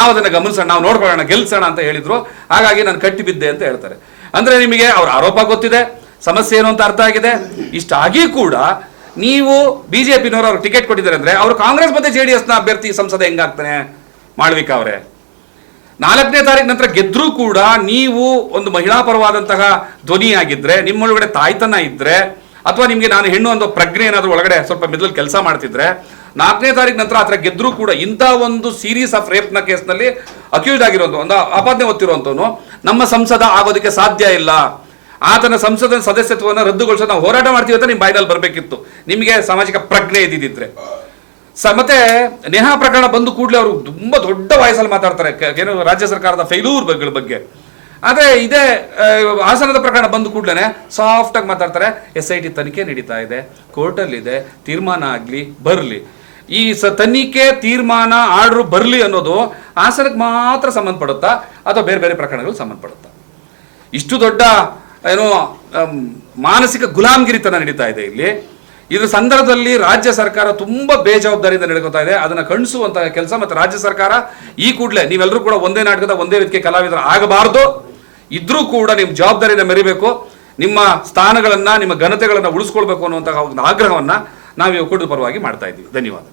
ನಾವು ಅದನ್ನು ಗಮನಿಸೋಣ, ನಾವು ನೋಡ್ಕೊಳ್ಳೋಣ, ಗೆಲ್ಸೋಣ ಅಂತ ಹೇಳಿದ್ರು. ಹಾಗಾಗಿ ನಾನು ಕಟ್ಟಿ ಬಿದ್ದೆ ಅಂತ ಹೇಳ್ತಾರೆ. ಅಂದ್ರೆ ನಿಮಗೆ ಅವ್ರ ಆರೋಪ ಗೊತ್ತಿದೆ, ಸಮಸ್ಯೆ ಏನು ಅಂತ ಅರ್ಥ ಆಗಿದೆ. ಇಷ್ಟಾಗಿ ಕೂಡ ನೀವು ಬಿಜೆಪಿನವರು ಅವ್ರು ಟಿಕೆಟ್ ಕೊಟ್ಟಿದ್ದಾರೆ ಅಂದ್ರೆ ಅವರು ಕಾಂಗ್ರೆಸ್ ಮತ್ತೆ JDS ನ ಅಭ್ಯರ್ಥಿ ಸಂಸದ ಹೆಂಗಾಗ್ತಾನೆ ಮಾಳವಿಕಾ ಅವರೇ? 4ನೇ ತಾರೀಕು ನಂತರ ಗೆದ್ರೂ ಕೂಡ ನೀವು ಒಂದು ಮಹಿಳಾ ಪರವಾದಂತಹ ಧ್ವನಿಯಾಗಿದ್ರೆ, ನಿಮ್ಮೊಳಗಡೆ ತಾಯ್ತನ ಇದ್ರೆ, ಅಥವಾ ನಿಮ್ಗೆ ನಾನು ಹೆಣ್ಣು ಅನ್ನೋ ಪ್ರಜ್ಞೆ ಏನಾದ್ರೂ ಒಳಗಡೆ ಸ್ವಲ್ಪ ಮೆದುಳಲ್ಲಿ ಕೆಲಸ ಮಾಡ್ತಿದ್ರೆ, 4ನೇ ತಾರೀಕು ನಂತರ ಆತರ ಗೆದ್ರೂ ಕೂಡ ಇಂಥ ಒಂದು ಸೀರೀಸ್ ಆಫ್ ರೇಪ್ ನ ಕೇಸ್ನಲ್ಲಿ ಅಕ್ಯೂಸ್ಡ್ ಆಗಿರುವಂತ ಒಂದು ಆಪಾದನೆ ಹೊತ್ತಿರುವಂತವನು ನಮ್ಮ ಸಂಸದ ಆಗೋದಕ್ಕೆ ಸಾಧ್ಯ ಇಲ್ಲ. ಆತನ ಸಂಸದ ಸದಸ್ಯತ್ವವನ್ನು ರದ್ದುಗೊಳಿಸೋದು ನಾವು ಹೋರಾಟ ಮಾಡ್ತೀವಿ ಅಂತ ನಿಮ್ಮ ಬಾಯಿನಲ್ಲಿ ಬರಬೇಕಿತ್ತು, ನಿಮಗೆ ಸಾಮಾಜಿಕ ಪ್ರಜ್ಞೆ ಇದ್ದಿದ್ರೆ. ಮತ್ತೆ ನೇಹಾ ಪ್ರಕರಣ ಬಂದು ಕೂಡಲೇ ಅವರು ತುಂಬಾ ದೊಡ್ಡ ವಯಸ್ಸಲ್ಲಿ ಮಾತಾಡ್ತಾರೆ ಏನು ರಾಜ್ಯ ಸರ್ಕಾರದ ಫೇಲ್ಯೂರ್ ಬಗ್ಗೆ. ಆದ್ರೆ ಇದೇ ಹಾಸನದ ಪ್ರಕರಣ ಬಂದು ಕೂಡಲೇ ಸಾಫ್ಟ್ ಆಗಿ ಮಾತಾಡ್ತಾರೆ. SIT ತನಿಖೆ ನಡೀತಾ ಇದೆ, ಕೋರ್ಟಲ್ಲಿ ಇದೆ, ತೀರ್ಮಾನ ಆಗ್ಲಿ ಬರ್ಲಿ. ಈ ತನಿಖೆ ತೀರ್ಮಾನ ಆರ್ಡರ್ ಬರ್ಲಿ ಅನ್ನೋದು ಹಾಸನಕ್ಕೆ ಮಾತ್ರ ಸಂಬಂಧಪಡುತ್ತಾ ಅಥವಾ ಬೇರೆ ಬೇರೆ ಪ್ರಕರಣಗಳು ಸಂಬಂಧಪಡುತ್ತಾ? ಇಷ್ಟು ದೊಡ್ಡ ಏನೋ ಮಾನಸಿಕ ಗುಲಾಮಗಿರಿತನ ನಡೀತಾ ಇದೆ ಇಲ್ಲಿ. ಇದ್ರ ಸಂದರ್ಭದಲ್ಲಿ ರಾಜ್ಯ ಸರ್ಕಾರ ತುಂಬಾ ಬೇಜವಾಬ್ದಾರಿಯಿಂದ ನಡ್ಕೋತಾ ಇದೆ. ಅದನ್ನ ಕಣಿಸುವಂತಹ ಕೆಲಸ ಮತ್ತೆ ರಾಜ್ಯ ಸರ್ಕಾರ ಈ ಕೂಡಲೇ ನೀವೆಲ್ಲರೂ ಕೂಡ ಒಂದೇ ನಾಟಕದ ಒಂದೇ ವೇದಿಕೆ ಕಲಾವಿದರು ಆಗಬಾರದು. ಇದ್ರೂ ಕೂಡ ನಿಮ್ಮ ಜವಾಬ್ದಾರಿನ ಮೆರಿಬೇಕು, ನಿಮ್ಮ ಸ್ಥಾನಗಳನ್ನ ನಿಮ್ಮ ಘನತೆಗಳನ್ನ ಉಳಿಸ್ಕೊಳ್ಬೇಕು ಅನ್ನುವಂತಹ ಒಂದು ಆಗ್ರಹವನ್ನ ನಾವು ಕುಟುಂಬ ಪರವಾಗಿ ಮಾಡ್ತಾ ಇದ್ದೀವಿ. ಧನ್ಯವಾದ.